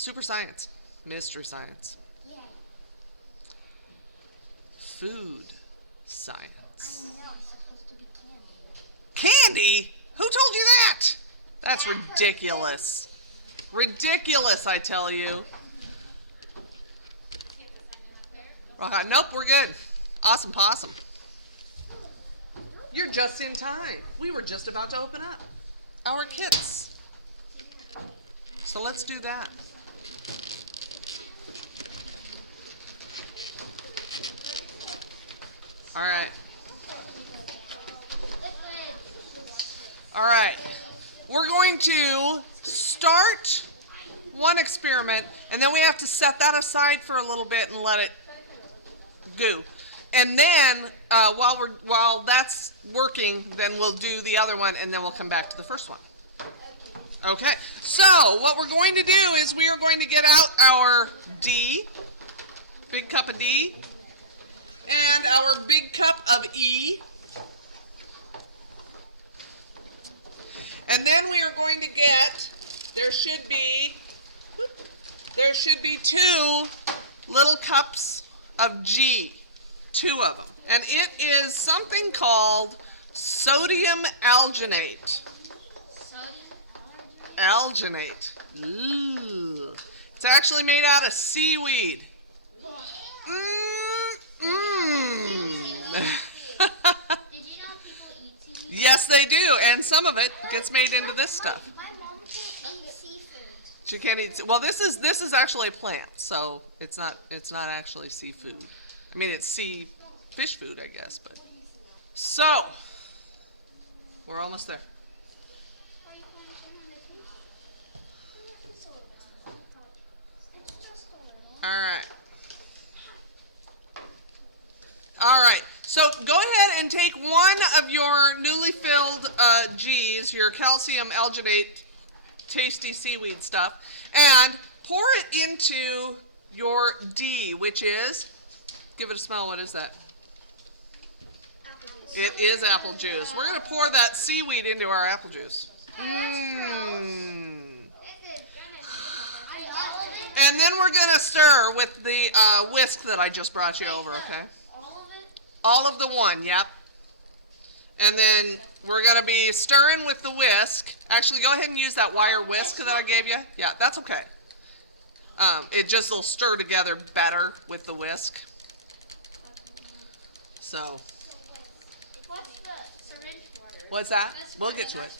Super science. Mystery science. Yeah. Food science. I know, it's supposed to be candy. Candy? Who told you that? That's ridiculous. Ridiculous, I tell you. Rock on. Nope, we're good. Awesome possum. You're just in time. We were just about to open up our kits. So let's do that. All right. All right. We're going to start one experiment, and then we have to set that aside for a little bit and let it goo. And then while that's working, then we'll do the other one, and then we'll come back to the first one. Okay. So what we're going to do is we are going to get out our D, big cup of D, and our big cup of E. And then we are going to get, there should be 2 little cups of G, 2 of them. And it is something called sodium alginate. Alginate. Ooh. It's actually made out of seaweed. Did you know people eat seaweed? Yes, they do, and some of it gets made into this stuff. My mom can't eat seafood. She can't eat. Well, this is actually a plant, so it's not actually seafood. I mean, it's fish food, I guess, but so we're almost there. All right. All right. So go ahead and take one of your newly filled G's, your calcium alginate, tasty seaweed stuff, and pour it into your D, which is, give it a smell. What is that? It is apple juice. We're going to pour that seaweed into our apple juice. And then we're going to stir with the whisk that I just brought you over, okay? All of the one, yep. And then we're going to be stirring with the whisk. Actually, go ahead and use that wire whisk that I gave you. Yeah, that's okay. It just will stir together better with the whisk. So, what's that? We'll get to it.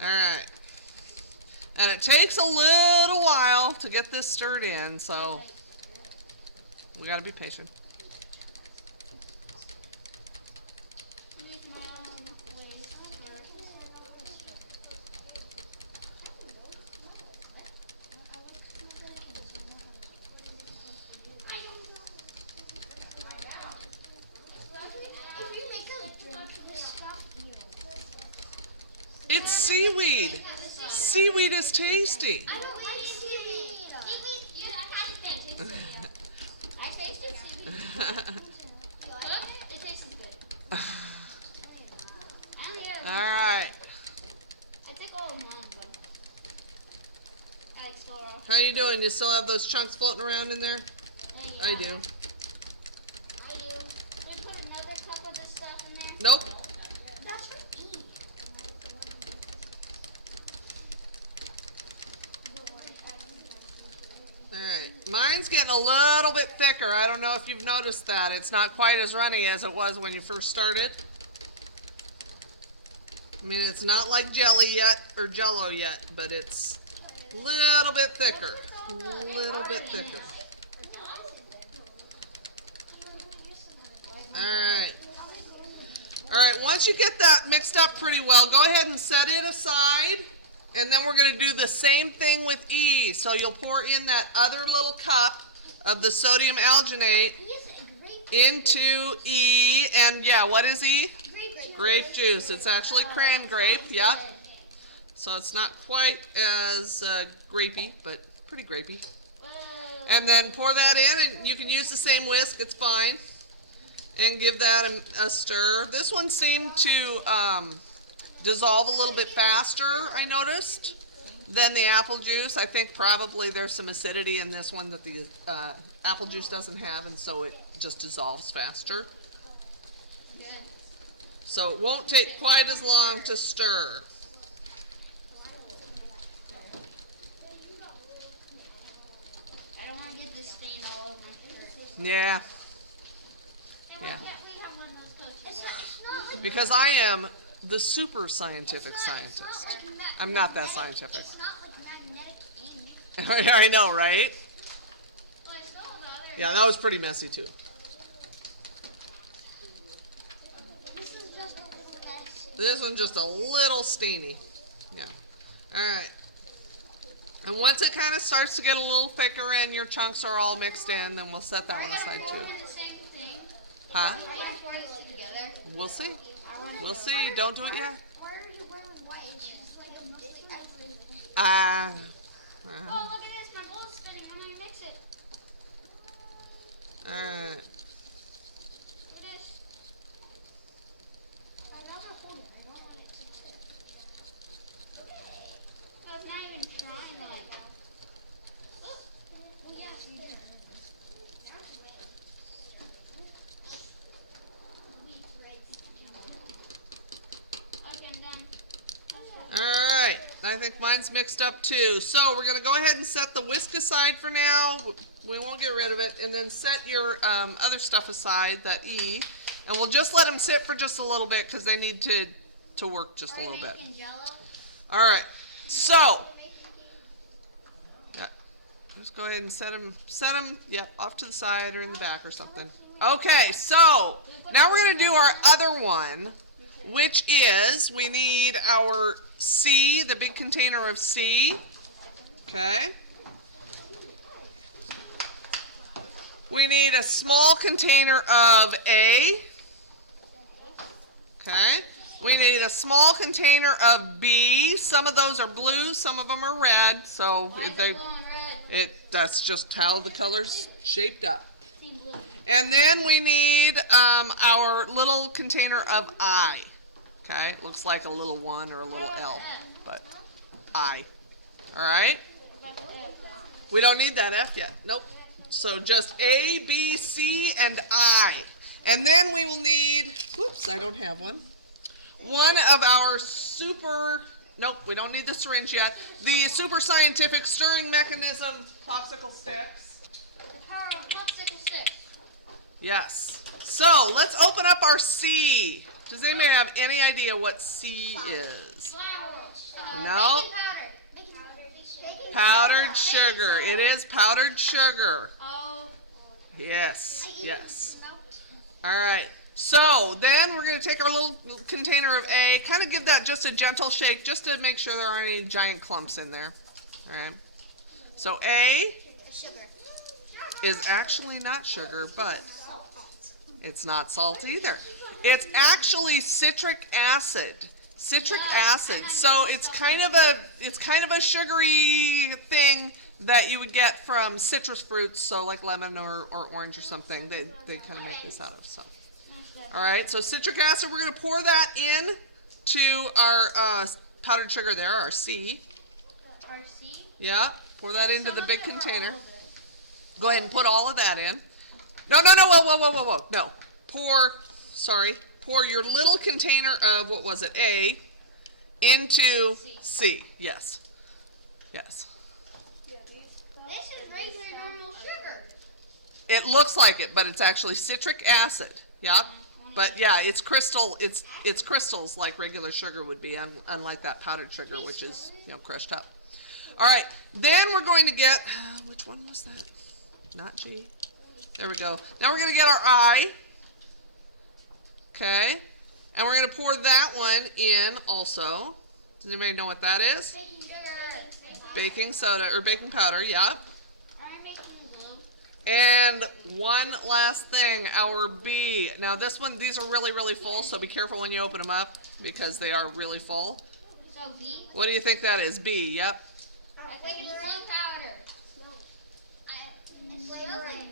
All right. And it takes a little while to get this stirred in, so we got to be patient. It's seaweed. Seaweed is tasty. I don't like seaweed. I tasted seaweed. It tastes good. All right. I took all of mine, but I like still off. How you doing? You still have those chunks floating around in there? I do. I do. We put another cup of this stuff in there. Nope. That's for E. Alright, mine's getting a little bit thicker. I don't know if you've noticed that. It's not quite as runny as it was when you first started. I mean, it's not like jelly yet, or jello yet, but it's a little bit thicker. A little bit thicker. Alright. Alright, once you get that mixed up pretty well, go ahead and set it aside. And then we're going to do the same thing with E. So you'll pour in that other little cup of the sodium alginate into E. And yeah, what is E? Grape juice. It's actually cran grape, yep. So it's not quite as grapey, but pretty grapey. And then pour that in, and you can use the same whisk, it's fine. And give that a stir. This one seemed to dissolve a little bit faster, I noticed. than the apple juice. I think probably there's some acidity in this one that the apple juice doesn't have, and so it just dissolves faster. Good. So it won't take quite as long to stir. I don't want to get this stained all over my shirt. Yeah, Hey, why can't we have one of those coasters? It's not like because I am the super scientific scientist. I'm not that scientific. It's not like magnetic ink. I know, right? Well, I stole the other. Yeah, that was pretty messy too. This is just a little messy. This one's just a little steamy. Yeah. All right. And once it kind of starts to get a little thicker and your chunks are all mixed in, then we'll set that one aside too. Are we gonna pour the same thing? Huh? Are we gonna pour this together? We'll see. We'll see. Don't do it yet. Why are you wearing white? It's like a mostly everything. Ah. Oh, look at this. My bowl's spinning when I mix it. All right. Look at this. I'd rather hold it. I don't want it to tip. Okay. No, it's not even trying to let go. Oh, yes, you did. Now it's wet. Okay, I'm done. All right. I think mine's mixed up too. So we're gonna go ahead and set the whisk aside for now. We won't get rid of it, and then set your other stuff aside, that E, and we'll just let them sit for just a little bit because they need to work just a little bit. All right. So yeah, just go ahead and set them. Yep, off to the side or in the back or something. Okay. So now we're gonna do our other one, which is we need our C, the big container of C. Okay. We need a small container of A. Okay. We need a small container of B. Some of those are blue, some of them are red, so that's just how the color's shaped up. And then we need our little container of I. Okay, it looks like a little 1 or a little L, but I. All right? We don't need that F yet. Nope. So just A, B, C, and I. And then we will need, whoops, I don't have one. One of our nope, we don't need the syringe yet. The super scientific stirring mechanism popsicle sticks. Popsicle sticks. Yes. So let's open up our C. Does anybody have any idea what C is? Flour. No. Baking powder. Powdered sugar. It is powdered sugar. Oh. Yes. Yes. All right. So then we're going to take our little container of A, kind of give that just a gentle shake just to make sure there aren't any giant clumps in there. All right. So A Sugar. is actually not sugar, but it's not salt either. It's actually citric acid. Citric acid. So it's kind of a sugary thing that you would get from citrus fruits, so like lemon or orange or something. They kind of make this out of. So, all right. So citric acid. We're going to pour that in to our powdered sugar there, our C. RC. Yeah. Pour that into the big container. Go ahead and put all of that in. No. Whoa. No. Pour your little container of, what was it, A, into C. Yes. Yes. This is regular normal sugar. It looks like it, but it's actually citric acid. Yep. But yeah, it's crystals like regular sugar would be, unlike that powdered sugar, which is, crushed up. All right. Then we're going to get, which one was that? Not G. There we go. Now we're going to get our I. Okay. And we're going to pour that one in also. Does anybody know what that is? Baking sugar. Baking soda or baking powder, yep. I'm making glue. And one last thing, our B. Now these are really, really full, so be careful when you open them up because they are really full. So B? What do you think that is? B, yep. I think it's glue powder. It's flavoring.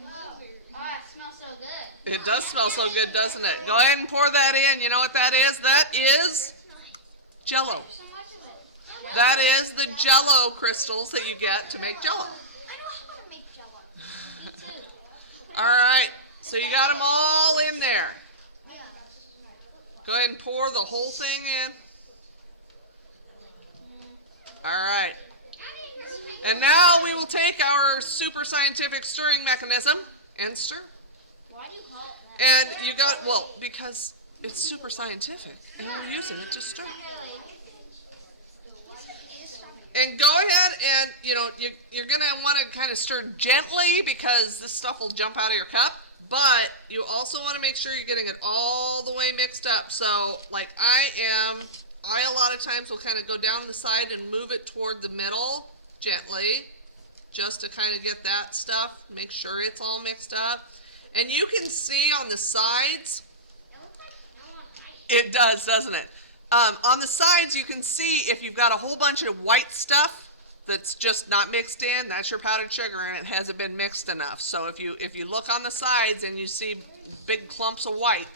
Oh, it smells so good. It does smell so good, doesn't it? Go ahead and pour that in. You know what that is? That is Jell-O. So much of it. That is the Jello crystals that you get to make Jello. I know how to make Jello. Me too. All right, so you got them all in there. Yeah. Go ahead and pour the whole thing in. All right. And now we will take our super scientific stirring mechanism and stir. Why do you call it that? And you got, well, because it's super scientific and we're using it to stir. And go ahead and, you're going to want to kind of stir gently because this stuff will jump out of your cup. But you also want to make sure you're getting it all the way mixed up. So, like I a lot of times will kind of go down the side and move it toward the middle gently, just to kind of get that stuff, make sure it's all mixed up. And you can see on the sides, it does, doesn't it? On the sides, you can see if you've got a whole bunch of white stuff that's just not mixed in, that's your powdered sugar and it hasn't been mixed enough. So if you look on the sides and you see big clumps of white,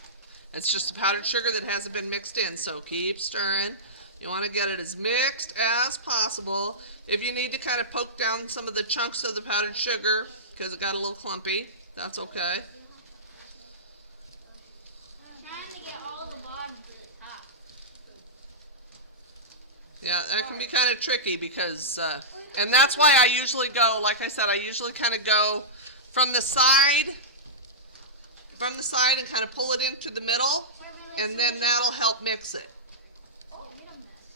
it's just the powdered sugar that hasn't been mixed in. So keep stirring. You want to get it as mixed as possible. If you need to kind of poke down some of the chunks of the powdered sugar because it got a little clumpy, that's okay. Trying to get all the bottom to the top. Yeah, that can be kind of tricky because, and that's why I usually go, like I said, I usually kind of go from the side and kind of pull it into the middle, and then that'll help mix it.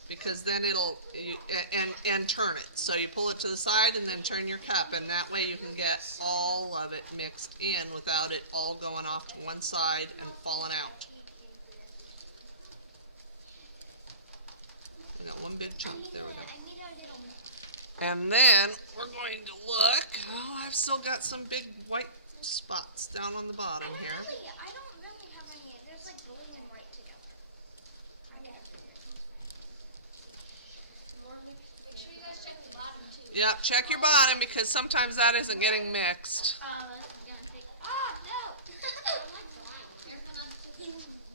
Because then and turn it. So you pull it to the side and then turn your cup, and that way you can get all of it mixed in without it all going off to one side and falling out. We got one big chunk, there we go. And then we're going to look, I've still got some big white spots down on the bottom here. I don't really have any. There's like blue and white together. Make sure you guys check the bottom too. Yeah, check your bottom because sometimes that isn't getting mixed. That's gonna take. Oh no!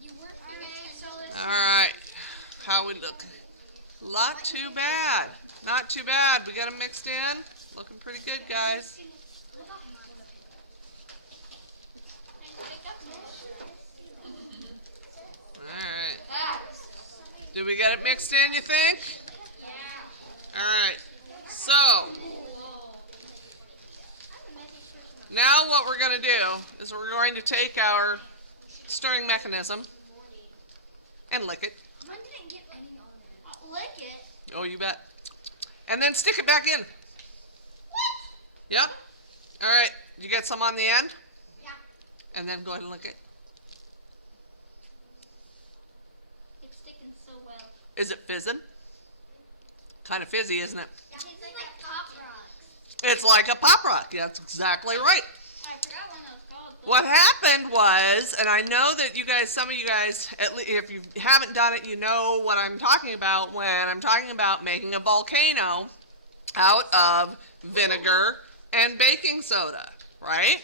You weren't. All right, how we look? Not too bad. Not too bad. We got them mixed in. Looking pretty good, guys. Alright. Did we get it mixed in, you think? Yeah. Alright. So, now what we're going to do is we're going to take our stirring mechanism and lick it. Mine didn't get any on it. Lick it? Oh, you bet. And then stick it back in. What? Yep. Alright. You get some on the end? Yeah. And then go ahead and lick it. It's sticking so well. Is it fizzing? Kind of fizzy, isn't it? Yeah, it's like pop rocks. It's like a pop rock. That's exactly right. I forgot what it was called. What happened was, and I know that you guys, some of you guys, at least if you haven't done it, you know what I'm talking about when I'm talking about making a volcano out of vinegar and baking soda, right?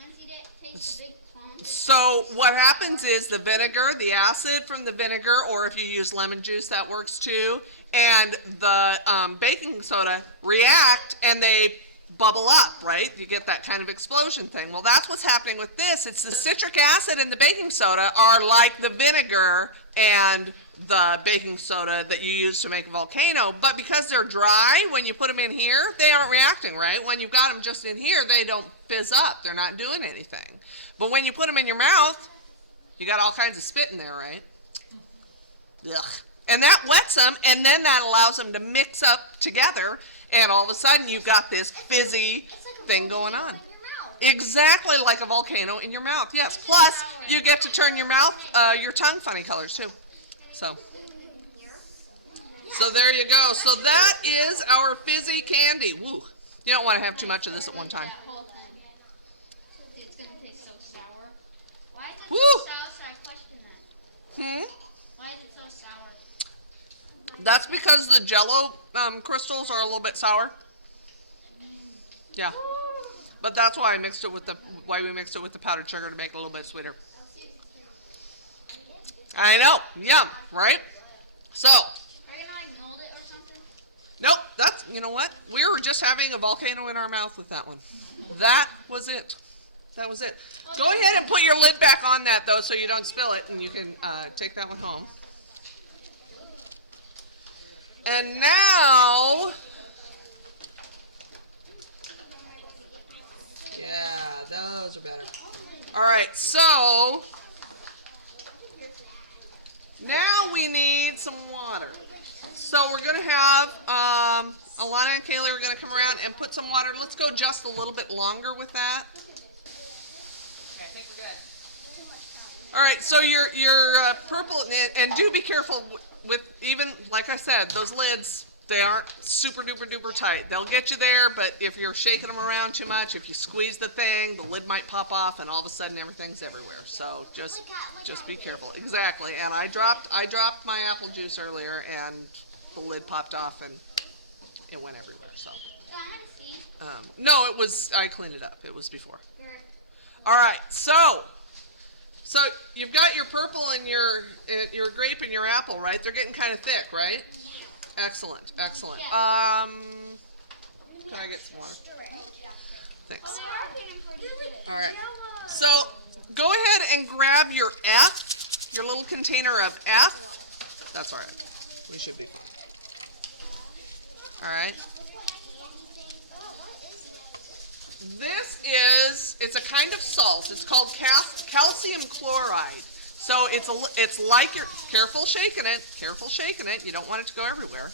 Once you taste the big clumps. So what happens is the vinegar, the acid from the vinegar, or if you use lemon juice, that works too, and the baking soda react and they bubble up, right? You get that kind of explosion thing. Well, that's what's happening with this. It's the citric acid and the baking soda are like the vinegar and the baking soda that you use to make a volcano, but because they're dry, when you put them in here, they aren't reacting, right? When you've got them just in here, they don't fizz up. They're not doing anything. But when you put them in your mouth, you got all kinds of spit in there, right? Ugh. And that wets them, and then that allows them to mix up together, and all of a sudden you've got this fizzy thing going on. Exactly like a volcano in your mouth, yes. Plus, you get to turn your mouth, your tongue funny colors too. So there you go. So that is our fizzy candy. Woo. You don't want to have too much of this at one time. It's gonna taste so sour. Why is it Woo. so sour? So I question that. Why is it so sour? That's because the Jello crystals are a little bit sour. Yeah. But that's why we mixed it with the powdered sugar to make it a little bit sweeter. I know. Yum, right? So, Are you gonna like mold it or something? Nope, that's, you know what? We were just having a volcano in our mouth with that one. That was it. That was it. Go ahead and put your lid back on that, though, so you don't spill it, and you can take that one home. And now, yeah, those are better. All right, so now we need some water. So we're going to have, Alana and Kaylee are going to come around and put some water. Let's go just a little bit longer with that. Okay, I think we're good. All right, so your purple, and do be careful with even, like I said, those lids, they aren't super duper duper tight. They'll get you there, but if you're shaking them around too much, if you squeeze the thing, the lid might pop off and all of a sudden everything's everywhere. So just be careful. Exactly. And I dropped my apple juice earlier and the lid popped off and it went everywhere. So no, it was, I cleaned it up. It was before. All right, so you've got your purple and your grape and your apple, right? They're getting kind of thick, right? Excellent, excellent. Can I get some water? Thanks. All right. So go ahead and grab your F, your little container of F. That's all right. We should be. All right. It's a kind of salt. It's called calcium chloride. So it's like you're careful shaking it. You don't want it to go everywhere.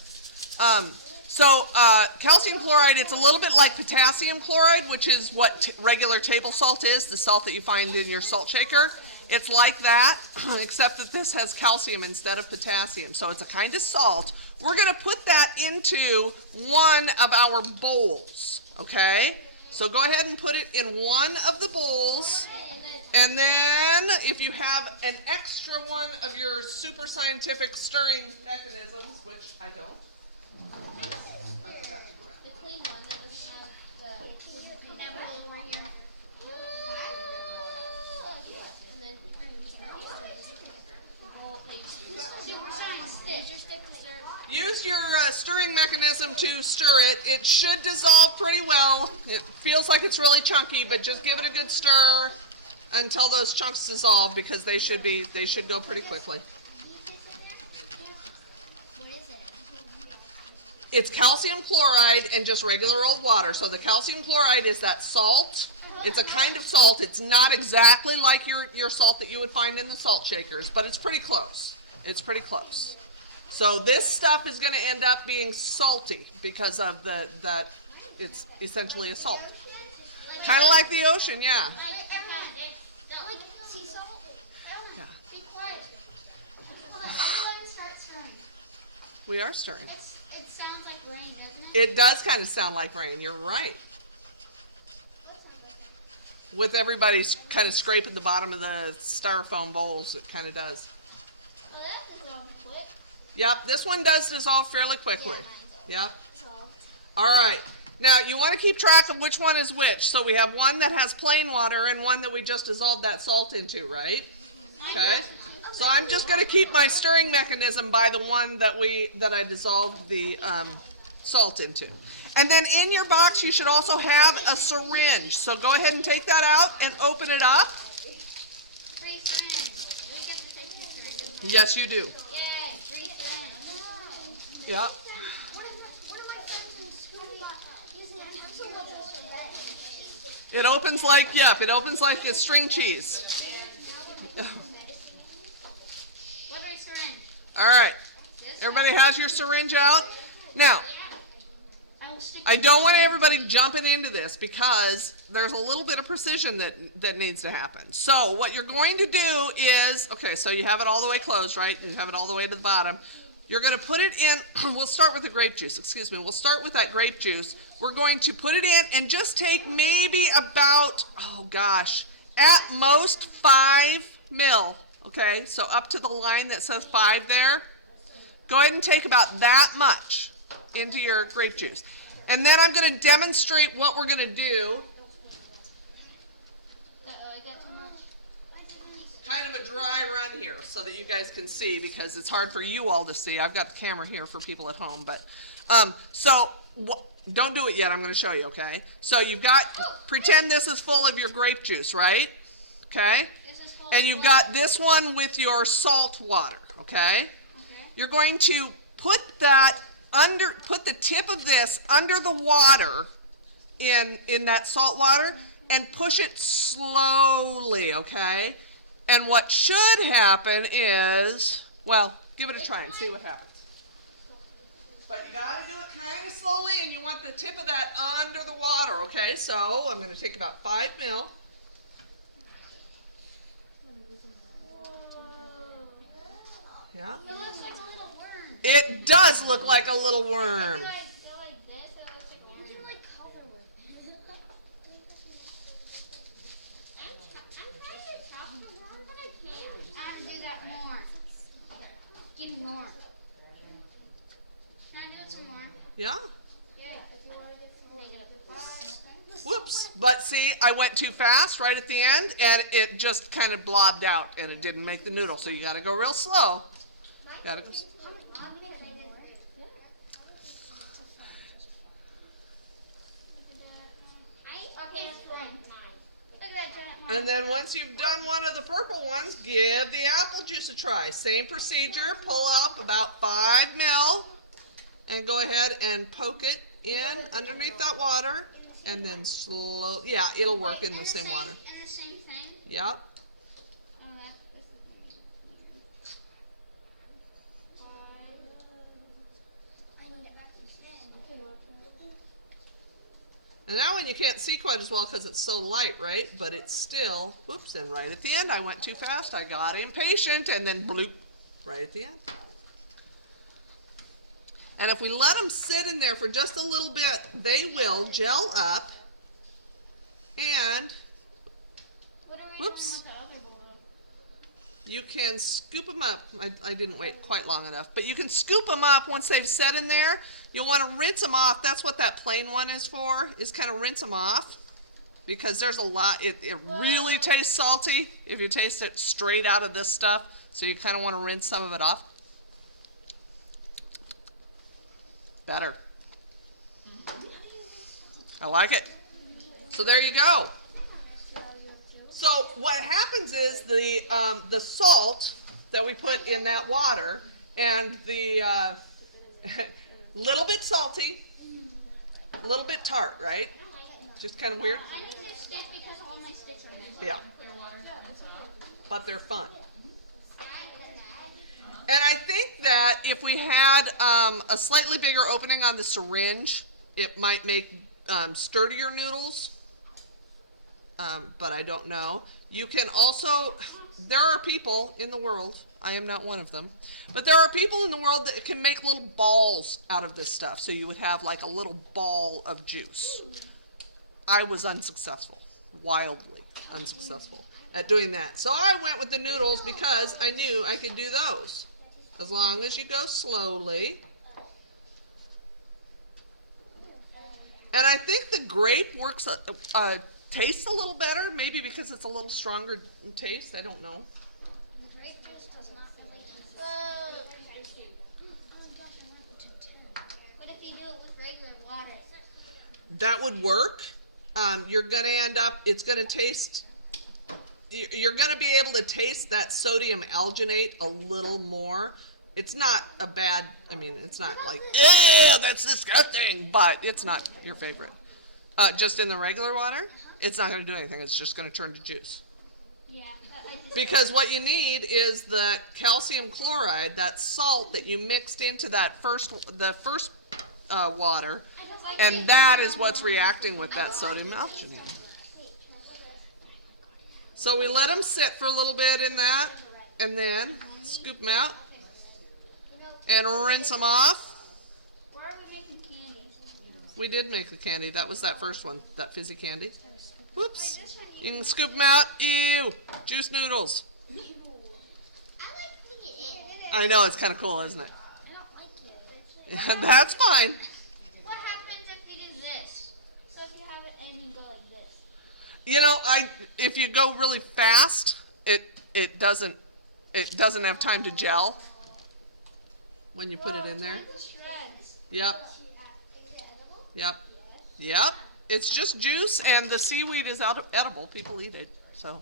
Calcium chloride, it's a little bit like potassium chloride, which is what regular table salt is, the salt that you find in your salt shaker. It's like that, except that this has calcium instead of potassium. So it's a kind of salt. We're going to put that into one of our bowls, okay? So go ahead and put it in one of the bowls. And then if you have an extra one of your super scientific stirring mechanisms, which I don't. Use your stirring mechanism to stir it. It should dissolve pretty well. It feels like it's really chunky, but just give it a good stir until those chunks dissolve, because they should go pretty quickly. It's calcium chloride and just regular old water. So the calcium chloride is that salt. It's a kind of salt. It's not exactly like your salt that you would find in the salt shakers, but it's pretty close. It's pretty close. So this stuff is going to end up being salty because of that it's essentially a salt. Kind of like the ocean, yeah. Like sea salt? Yeah. Be quiet. Everyone start stirring. We are stirring. It sounds like rain, doesn't it? It does kind of sound like rain. You're right. What sounds like rain? With everybody kind of scraping the bottom of the styrofoam bowls, it kind of does. Oh, that dissolved quick. Yep, this one does dissolve fairly quickly. Yeah, Yep. All right. Now, you want to keep track of which one is which. So we have one that has plain water and one that we just dissolved that salt into, right? Okay. So I'm just going to keep my stirring mechanism by the one that I dissolved the salt into. And then in your box, you should also have a syringe. So go ahead and take that out and open it up. Free syringe. Do we get to take the syringe? Yes, you do. Yay, free syringe. Yep. One of my friends in school got using a pencil with a syringe. It opens like, yep, it opens like a string cheese. All right. Everybody has your syringe out? Now, I don't want everybody jumping into this because there's a little bit of precision that needs to happen. So what you're going to do is, okay, so you have it all the way closed, right? You have it all the way to the bottom. You're going to put it in, we'll start with the grape juice, excuse me. We'll start with that grape juice. We're going to put it in and just take maybe about, oh gosh, at most 5 ml. Okay, so up to the line that says 5 there. Go ahead and take about that much into your grape juice. And then I'm going to demonstrate what we're going to do. Kind of a dry run here so that you guys can see, because it's hard for you all to see. I've got the camera here for people at home, but, don't do it yet, I'm gonna show you, okay? So you've got, pretend this is full of your grape juice, right? Okay? And you've got this one with your salt water, okay? You're going to put the tip of this under the water in that salt water and push it slowly, okay? And what should happen is, well, give it a try and see what happens. But you gotta do it kind of slowly, and you want the tip of that under the water, okay? So I'm gonna take about 5 ml. Yeah? It looks like a little worm. It does look like a little worm. If you go like this, it looks like a worm. You can cover with it. I'm trying to chop the worm, but I can't. I want to do that more. Give me more. Can I do it some more? Yeah? Yeah, if you want to get some -5. Whoops. But see, I went too fast right at the end, and it just kind of blobbed out, and it didn't make the noodle. So you gotta go real slow. Gotta go. Okay, it's right. Look at that giant one. And then once you've done one of the purple ones, give the apple juice a try. Same procedure. Pull up about 5 ml, and go ahead and poke it in underneath that water, and then slow. Yeah, it'll work in the same water. And the same thing. Yeah. And that one you can't see quite as well because it's so light, right? But it's still, whoops, and right at the end I went too fast. I got impatient, and then bloop, right at the end. And if we let them sit in there for just a little bit, they will gel up, and What are we Whoops. doing with the other bowl? you can scoop them up. I didn't wait quite long enough, but you can scoop them up once they've set in there. You'll want to rinse them off. That's what that plain one is for, is kind of rinse them off, because there's a lot. It really tastes salty if you taste it straight out of this stuff, so you kind of want to rinse some of it off. Better. I like it. So there you go. So what happens is the salt that we put in that water, and the little bit salty, a little bit tart, right? Just kind of weird. I need this stick because all my sticks are missing. Yeah. But they're fun. And I think that if we had a slightly bigger opening on the syringe, it might make sturdier noodles. But I don't know. You can also, there are people in the world, I am not one of them, but there are people in the world that can make little balls out of this stuff. So you would have like a little ball of juice. I was unsuccessful, wildly unsuccessful at doing that. So I went with the noodles because I knew I could do those. As long as you go slowly. And I think the grape works, tastes a little better, maybe because it's a little stronger taste. I don't know. What if you do it with regular water? That would work. You're going to end up, it's going to taste, you're going to be able to taste that sodium alginate a little more. It's not a bad, I mean, it's not like, yeah, that's disgusting, but it's not your favorite. Just in the regular water, it's not going to do anything. It's just going to turn to juice. Yeah. Because what you need is the calcium chloride, that salt that you mixed into that first water, and that is what's reacting with that sodium alginate. So we let them sit for a little bit in that, and then scoop them out and rinse them off. Why are we making candies? We did make the candy. That was that first one, that fizzy candy. Whoops. This one You can scoop them out. Ew. Juice noodles. I like putting it in. I know, it's kind of cool, isn't it? I don't like it. That's fine. What happens if you do this? So if you have it and you go like this. You know, if you go really fast, it doesn't it doesn't have time to gel when you put it in there. Yep. Yep. Yep. It's just juice, and the seaweed is edible. People eat it, so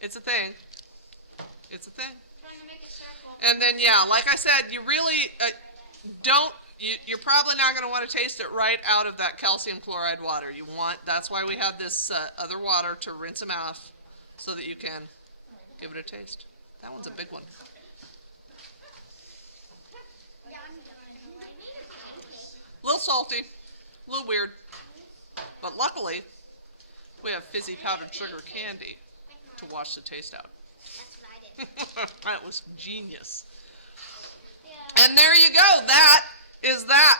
it's a thing. It's a thing. And then, yeah, like I said, you really don't. You're probably not going to want to taste it right out of that calcium chloride water. That's why we have this other water to rinse them off, so that you can give it a taste. That one's a big one. A little salty, a little weird, but luckily we have fizzy powdered sugar candy to wash the taste out. That was genius. And there you go. That is that.